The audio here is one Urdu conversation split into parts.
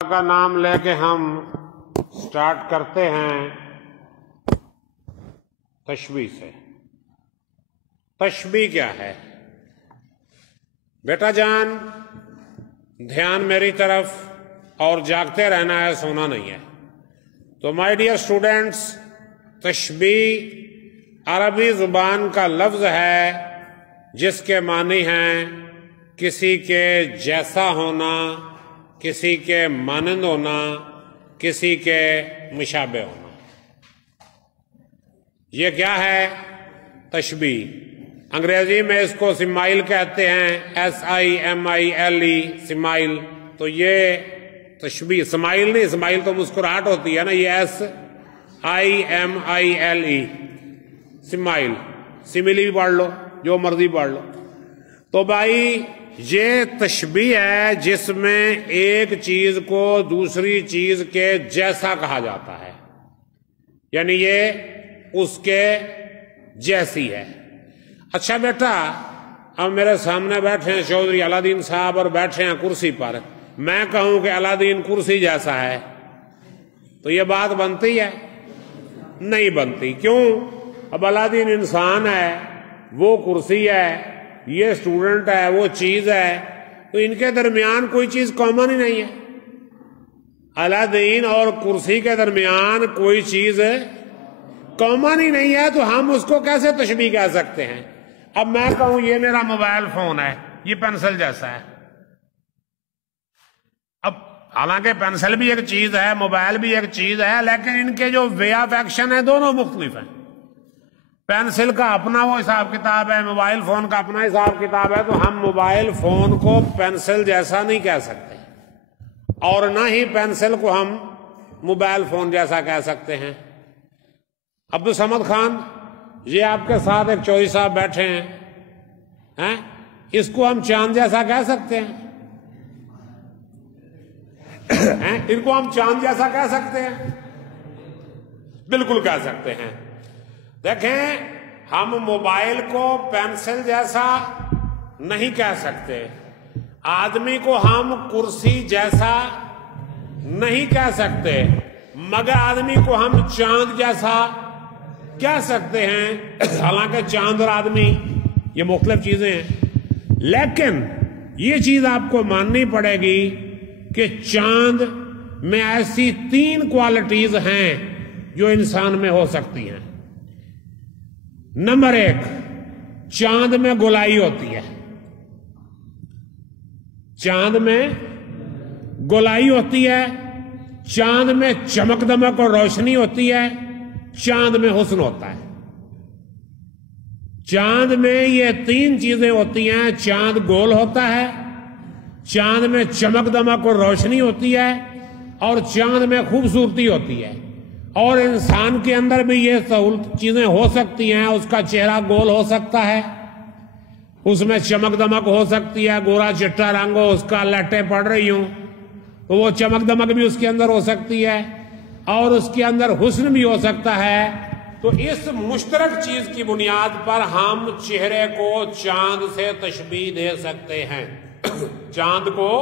کا نام لے کے ہم سٹارٹ کرتے ہیں تشبیہ سے۔ تشبیہ کیا ہے؟ بیٹا جان دھیان میری طرف، اور جاگتے رہنا ہے، سونا نہیں ہے۔ تو مائی ڈیئر اسٹوڈینٹس، تشبیہ عربی زبان کا لفظ ہے جس کے معنی ہیں کسی کے جیسا ہونا، کسی کے مانند ہونا، کسی کے مشابہ ہونا۔ یہ کیا ہے؟ تشبیہ۔ انگریزی میں اس کو سمائل کہتے ہیں، SIMILE، سمائل۔ تو یہ تشبیہ، سمائل نہیں، سمائل تو مسکراہٹ ہوتی ہے نا، یہ SIMILE، سمائل۔ سملی بھی پڑھ لو، جو مرضی پڑھ لو۔ تو بھائی یہ تشبیہ ہے جس میں ایک چیز کو دوسری چیز کے جیسا کہا جاتا ہے، یعنی یہ اس کے جیسی ہے۔ اچھا بیٹا، اب میرے سامنے بیٹھے ہیں چودھری علادین صاحب اور بیٹھے ہیں کرسی پر، میں کہوں کہ علادین کرسی جیسا ہے تو یہ بات بنتی ہے؟ نہیں بنتی۔ کیوں؟ اب علادین انسان ہے، وہ کرسی ہے، یہ اسٹوڈنٹ ہے، وہ چیز ہے، تو ان کے درمیان کوئی چیز کامن ہی نہیں ہے۔ علادین اور کرسی کے درمیان کوئی چیز کامن ہی نہیں ہے، تو ہم اس کو کیسے تشبیہ کہہ سکتے ہیں؟ اب میں کہوں یہ میرا موبائل فون ہے، یہ پینسل جیسا ہے۔ اب حالانکہ پینسل بھی ایک چیز ہے، موبائل بھی ایک چیز ہے، لیکن ان کے جو وے آف ایکشن ہے دونوں مختلف ہیں۔ پینسل کا اپنا وہ حساب کتاب ہے، موبائل فون کا اپنا حساب کتاب ہے، تو ہم موبائل فون کو پینسل جیسا نہیں کہہ سکتے، اور نہ ہی پینسل کو ہم موبائل فون جیسا کہہ سکتے ہیں۔ عبدالصمد خان، یہ آپ کے ساتھ ایک چودھری صاحب بیٹھے ہیں، اس کو ہم چاند جیسا کہہ سکتے ہیں؟ ان کو ہم چاند جیسا کہہ سکتے ہیں؟ بالکل کہہ سکتے ہیں۔ دیکھیں، ہم موبائل کو پینسل جیسا نہیں کہہ سکتے، آدمی کو ہم کرسی جیسا نہیں کہہ سکتے، مگر آدمی کو ہم چاند جیسا کہہ سکتے ہیں۔ حالانکہ چاند اور آدمی یہ مختلف چیزیں ہیں، لیکن یہ چیز آپ کو ماننی پڑے گی کہ چاند میں ایسی 3 کوالٹیز ہیں جو انسان میں ہو سکتی ہیں۔ نمبر 1، چاند میں گولائی ہوتی ہے، چاند میں گولائی ہوتی ہے، چاند میں چمک دمک اور روشنی ہوتی ہے، چاند میں حسن ہوتا ہے۔ چاند میں یہ 3 چیزیں ہوتی ہیں، چاند گول ہوتا ہے، چاند میں چمک دمک اور روشنی ہوتی ہے، اور چاند میں خوبصورتی ہوتی ہے۔ اور انسان کے اندر بھی یہ چیزیں ہو سکتی ہیں، اس کا چہرہ گول ہو سکتا ہے، اس میں چمک دمک ہو سکتی ہے، گورا چٹا رنگ ہو، اس کا لٹیں پڑ رہی ہوں تو وہ چمک دمک بھی اس کے اندر ہو سکتی ہے، اور اس کے اندر حسن بھی ہو سکتا ہے۔ تو اس مشترک چیز کی بنیاد پر ہم چہرے کو چاند سے تشبیہ دے سکتے ہیں۔ چاند کو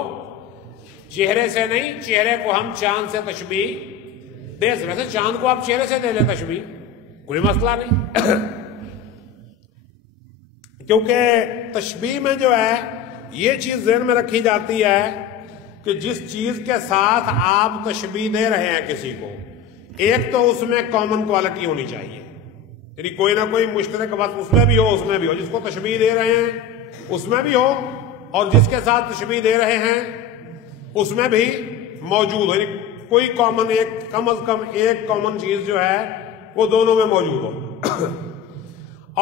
چہرے سے نہیں، چہرے کو ہم چاند سے تشبیہ دے سکتے۔ ویسے چاند کو آپ چہرے سے دے لیں تشبیہ، کوئی مسئلہ نہیں، کیونکہ تشبیہ میں جو ہے یہ چیز ذہن میں رکھی جاتی ہے کہ جس چیز کے ساتھ آپ تشبیہ دے رہے ہیں کسی کو، ایک تو اس میں کامن کوالٹی ہونی چاہیے، یعنی کوئی نہ کوئی مشترک بات اس میں بھی ہو، اس میں بھی ہو، جس کو تشبیہ دے رہے ہیں اس میں بھی ہو، اور جس کے ساتھ تشبیہ دے رہے ہیں اس میں بھی موجود ہو، یعنی کوئی کامن، ایک کم از کم ایک کامن چیز جو ہے وہ دونوں میں موجود ہو۔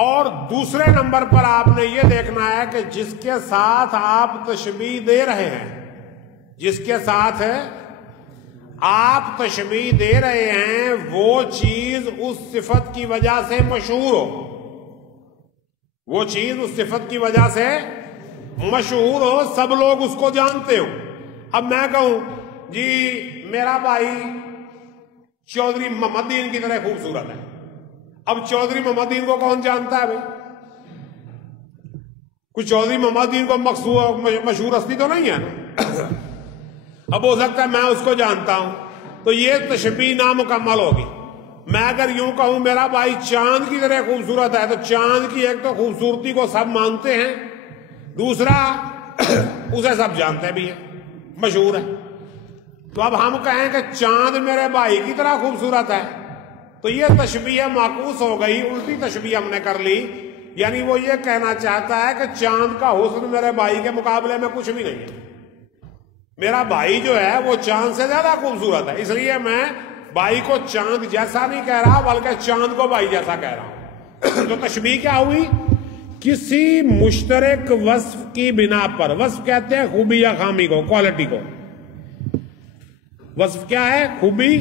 اور دوسرے نمبر پر آپ نے یہ دیکھنا ہے کہ جس کے ساتھ آپ تشبیہ دے رہے ہیں، جس کے ساتھ آپ تشبیہ دے رہے ہیں، وہ چیز اس صفت کی وجہ سے مشہور ہو، وہ چیز اس صفت کی وجہ سے مشہور ہو، سب لوگ اس کو جانتے ہو۔ اب میں کہوں جی میرا بھائی چودھری محمد دین کی طرح خوبصورت ہے، اب چودھری محمد دین کو کون جانتا ہے بھائی؟ کوئی چودھری محمد دین کو مشہور ہستی تو نہیں ہے نا۔ اب ہو سکتا ہے میں اس کو جانتا ہوں، تو یہ تشبیہ نامکمل ہوگی۔ میں اگر یوں کہوں میرا بھائی چاند کی طرح خوبصورت ہے، تو چاند کی ایک تو خوبصورتی کو سب مانتے ہیں، دوسرا اسے سب جانتے بھی ہیں، مشہور ہے۔ تو اب ہم کہیں کہ چاند میرے بھائی کی طرح خوبصورت ہے، تو یہ تشبیہ معکوس ہو گئی، الٹی تشبیہ ہم نے کر لی۔ یعنی وہ یہ کہنا چاہتا ہے کہ چاند کا حسن میرے بھائی کے مقابلے میں کچھ بھی نہیں ہے، میرا بھائی جو ہے وہ چاند سے زیادہ خوبصورت ہے، اس لیے میں بھائی کو چاند جیسا نہیں کہہ رہا بلکہ چاند کو بھائی جیسا کہہ رہا ہوں۔ تو تشبیہ کیا ہوئی؟ کسی مشترک وصف کی بنا پر، وصف کہتے ہیں خوبی یا خامی کو، کوالٹی کو۔ وصف کیا ہے؟ خوبی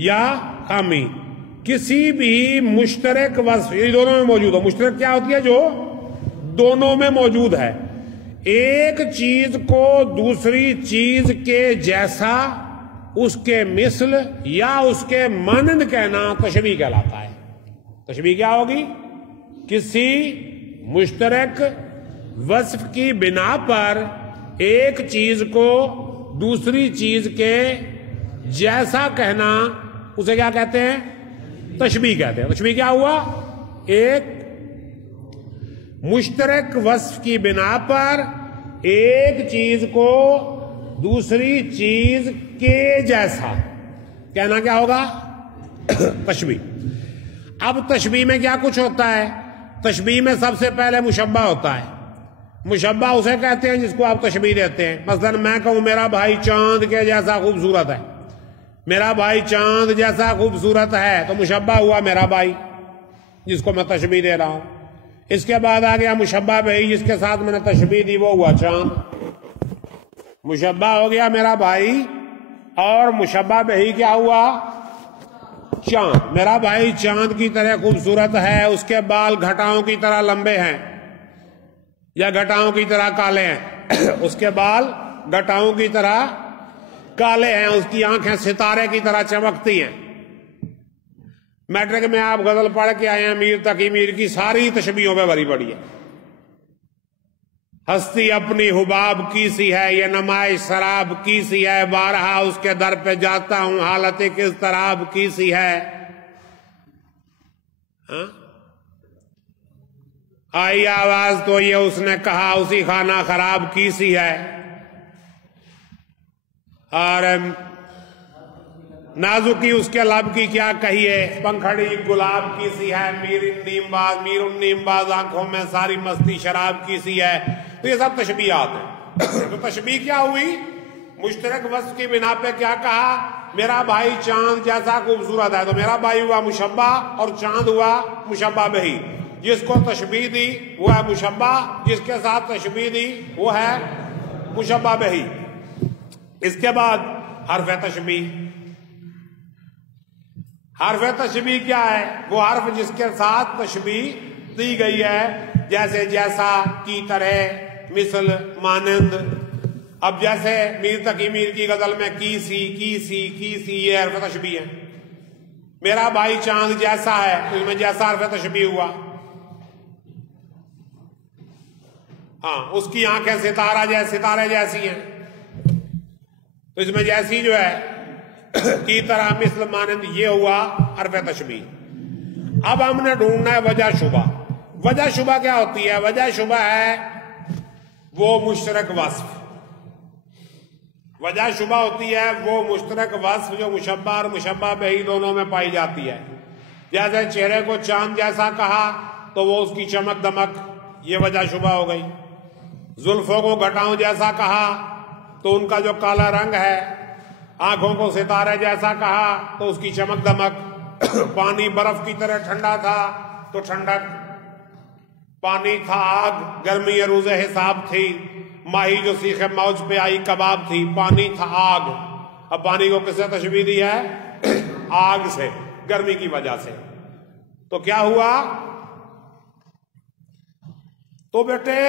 یا خامی، کسی بھی مشترک وصف، یہ دونوں میں موجود ہو۔ مشترک کیا ہوتی ہے؟ جو دونوں میں موجود ہے۔ ایک چیز کو دوسری چیز کے جیسا، اس کے مثل یا اس کے مانند کہنا تشبیہ کہلاتا ہے۔ تشبیہ کیا ہوگی؟ کسی مشترک وصف کی بنا پر ایک چیز کو دوسری چیز کے جیسا کہنا، اسے کیا کہتے ہیں؟ تشبیہ کہتے ہیں۔ تشبیہ کیا ہوا؟ ایک مشترک وصف کی بنا پر ایک چیز کو دوسری چیز کے جیسا کہنا کیا ہوگا؟ تشبیہ۔ اب تشبیہ میں کیا کچھ ہوتا ہے؟ تشبیہ میں سب سے پہلے مشبہ ہوتا ہے۔ مشبہ اسے کہتے ہیں جس کو آپ تشبیہ دیتے ہیں۔ مثلا میں کہوں میرا بھائی چاند کے جیسا خوبصورت ہے، میرا بھائی چاند جیسا خوبصورت ہے، تو مشبہ ہوا میرا بھائی جس کو میں تشبیہ دے رہا ہوں۔ اس کے بعد آ گیا مشبہ بہی، جس کے ساتھ میں نے تشبیہ دی، وہ ہوا چاند۔ مشبہ ہو گیا میرا بھائی، اور مشبہ بہی کیا ہوا؟ چاند۔ میرا بھائی چاند کی طرح خوبصورت ہے، اس کے بال گھٹاؤں کی طرح لمبے ہیں یا گھٹاؤں کی طرح کالے ہیں، اس کے بال گھٹاؤں کی طرح کالے ہیں، اس کی آنکھیں ستارے کی طرح چمکتی ہیں۔ میٹرک میں آپ غزل پڑھ کے آئے ہیں، میر تقی میر کی ساری تشبیہوں پہ بھری پڑی ہے۔ ہستی اپنی حباب کی سی ہے، یہ نمائش شراب کی سی ہے، بارہا اس کے در پہ جاتا ہوں، حالت کس طراب کی سی ہے۔ آئی آواز تو یہ اس نے کہا، اسی خانہ خراب کی سی ہے۔ اور نازکی اس کے لب کی کیا کہیے، پنکھڑی گلاب کی سی ہے، میر نیم باز آنکھوں میں ساری مستی شراب کی سی ہے۔ تو یہ سب تشبیہات ہیں۔ تو تشبیہ کیا ہوئی؟ مشترک وصف کی بنا پہ کیا کہا؟ میرا بھائی چاند جیسا خوبصورت ہے، تو میرا بھائی ہوا مشبہ اور چاند ہوا مشبہ بہی۔ جس کو تشبیہ دی وہ ہے مشبہ، جس کے ساتھ تشبیہ دی وہ ہے مشبہ بہی۔ اس کے بعد حرف تشبیہ۔ حرف تشبیہ کیا ہے؟ وہ حرف جس کے ساتھ تشبیہ دی گئی ہے، جیسے جیسا، کی طرح، مثل، مانند۔ اب جیسے میر تقی میر کی غزل میں کی سی، یہ حرف تشبیہ ہے۔ میرا بھائی چاند جیسا ہے، اس میں جیسا حرف تشبیہ ہوا۔ ہاں، اس کی آنکھیں ستارے جیسی ہیں، تو اس میں جیسی جو ہے کی طرح، مثل، مانند، یہ ہوا حرف تشبیہ۔ اب ہم نے ڈھونڈنا ہے وجہ شبہ۔ وجہ شبہ کیا ہوتی ہے؟ وجہ شبہ ہے وہ مشترک وصف۔ وجہ شبہ ہوتی ہے وہ مشترک وصف جو مشبہ اور مشبہ بہی دونوں میں پائی جاتی ہے۔ جیسے چہرے کو چاند جیسا کہا تو وہ اس کی چمک دمک، یہ وجہ شبہ ہو گئی۔ زلفوں کو گھٹاؤں جیسا کہا تو ان کا جو کالا رنگ ہے، آنکھوں کو ستارے جیسا کہا تو اس کی چمک دمک، پانی برف کی طرح ٹھنڈا تھا تو ٹھنڈک، پانی تھا آگ، گرمی روز حساب تھی، ماہی جو سیخ موج پہ آئی کباب تھی، پانی تھا آگ۔ اب پانی کو کس سے تشبیہ دی ہے؟ آگ سے، گرمی کی وجہ سے۔ تو کیا ہوا؟ تو بیٹے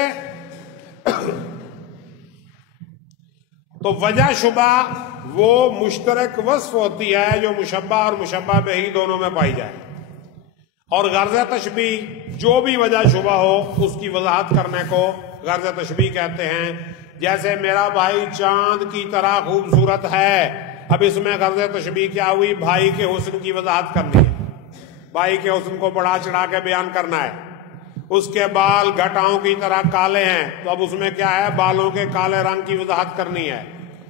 تو وجہ شبہ وہ مشترک وصف ہوتی ہے جو مشبہ اور مشبہ بہی دونوں میں پائی جائے، اور غرض تشبیہ جو بھی وجہ شبہ ہو اس کی وضاحت کرنے کو غرض تشبیہ کہتے ہیں۔ جیسے میرا بھائی چاند کی طرح خوبصورت ہے، اب اس میں غرض تشبیہ کیا ہوئی؟ بھائی کے حسن کی وضاحت کرنی ہے، بھائی کے حسن کو بڑھا چڑھا کے بیان کرنا ہے۔ اس کے بال گھٹاؤں کی طرح کالے ہیں، تو اب اس میں کیا ہے؟ بالوں کے کالے رنگ کی وضاحت کرنی ہے۔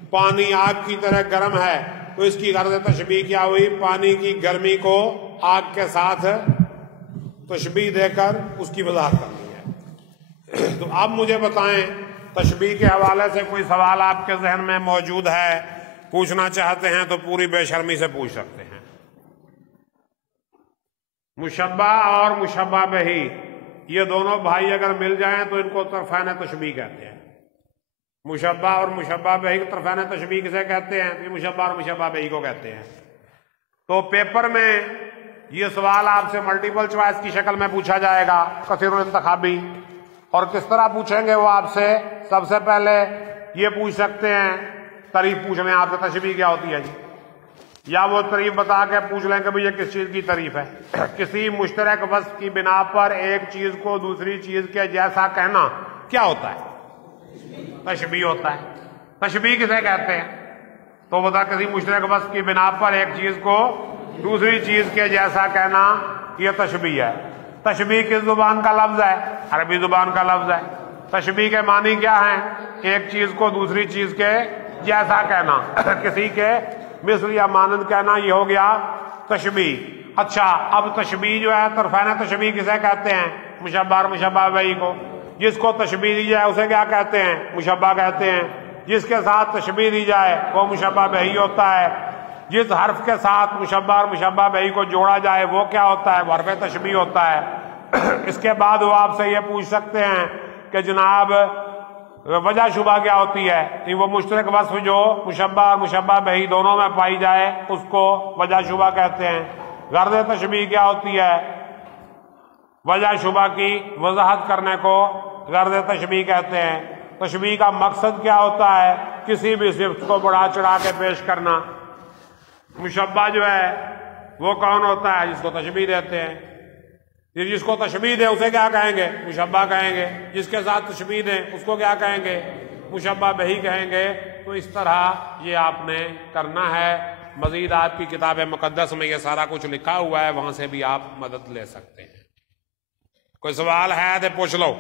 پانی آگ کی طرح گرم ہے، تو اس کی غرض تشبیہ کیا ہوئی؟ پانی کی گرمی کو آگ کے ساتھ تشبیہ دے کر اس کی وضاحت کرنی ہے۔ تو اب مجھے بتائیں، تشبیہ کے حوالے سے کوئی سوال آپ کے ذہن میں موجود ہے، پوچھنا چاہتے ہیں تو پوری بے شرمی سے پوچھ سکتے ہیں۔ مشبہ اور مشبہ بہی، یہ دونوں بھائی اگر مل جائیں تو ان کو طرفین تشبیہ کہتے ہیں۔ مشبہ اور مشبہ بہی کو طرفین تشبیہ کسے کہتے ہیں؟ یہ مشبہ اور مشبہ بہی کو کہتے ہیں۔ تو پیپر میں یہ سوال آپ سے ملٹیپل چوائس کی شکل میں پوچھا جائے گا، کثیر الانتخابی، اور کس طرح پوچھیں گے وہ آپ سے؟ سب سے پہلے یہ پوچھ سکتے ہیں، تعریف پوچھ لیں آپ سے، تشبیہ کیا ہوتی ہے جی، یا وہ تعریف بتا کے پوچھ لیں کہ بھئی یہ کس چیز کی تعریف ہے۔ کسی مشترک وصف کی بنا پر ایک چیز کو دوسری چیز کے جیسا کہنا کیا ہوتا ہے؟ تشبیہ ہوتا ہے۔ تشبیہ کسے کہتے ہیں؟ تو بتا، کسی مشترک وصف کی بنا پر ایک چیز کو دوسری چیز کے جیسا کہنا، یہ تشبیہ ہے۔ تشبیہ کس زبان کا لفظ ہے؟ عربی زبان کا لفظ ہے۔ تشبیہ کے معنی کیا ہیں؟ ایک چیز کو دوسری چیز کے جیسا کہنا، کسی کے مثل یا مانند کہنا، یہ ہو گیا تشبیہ۔ اچھا، اب تشبیہ جو ہے، طرفین تشبیہ کسے کہتے ہیں؟ مشبہ اور مشبہ بہی کو۔ جس کو تشبیہ دی جائے اسے کیا کہتے ہیں؟ مشبہ کہتے ہیں۔ جس کے ساتھ تشبیہ دی جائے وہ مشبہ بہی ہوتا ہے۔ جس حرف کے ساتھ مشبہ اور مشبہ بہی کو جوڑا جائے وہ کیا ہوتا ہے؟ وہ حرف تشبیہ ہوتا ہے۔ اس کے بعد وہ آپ سے یہ پوچھ سکتے ہیں کہ جناب وجہ شبہ کیا ہوتی ہے؟ کہ وہ مشترک وصف جو مشبہ اور مشبہ بہی دونوں میں پائی جائے اس کو وجہ شبہ کہتے ہیں۔ غرض تشبیہ کیا ہوتی ہے؟ وجہ شبہ کی وضاحت کرنے کو غرض تشبیہ کہتے ہیں۔ تشبیہ کا مقصد کیا ہوتا ہے؟ کسی بھی صفت کو بڑھا چڑھا کے پیش کرنا۔ مشبہ جو ہے وہ کون ہوتا ہے؟ جس کو تشبیہ دیتے ہیں۔ جس کو تشبیہ دے اسے کیا کہیں گے؟ مشبہ کہیں گے۔ جس کے ساتھ تشبیہ دیں اس کو کیا کہیں گے؟ مشبہ بہی کہیں گے۔ تو اس طرح یہ آپ نے کرنا ہے۔ مزید آپ کی کتاب مقدس میں یہ سارا کچھ لکھا ہوا ہے، وہاں سے بھی آپ مدد لے سکتے ہیں۔ کوئی سوال ہے تو پوچھ لو۔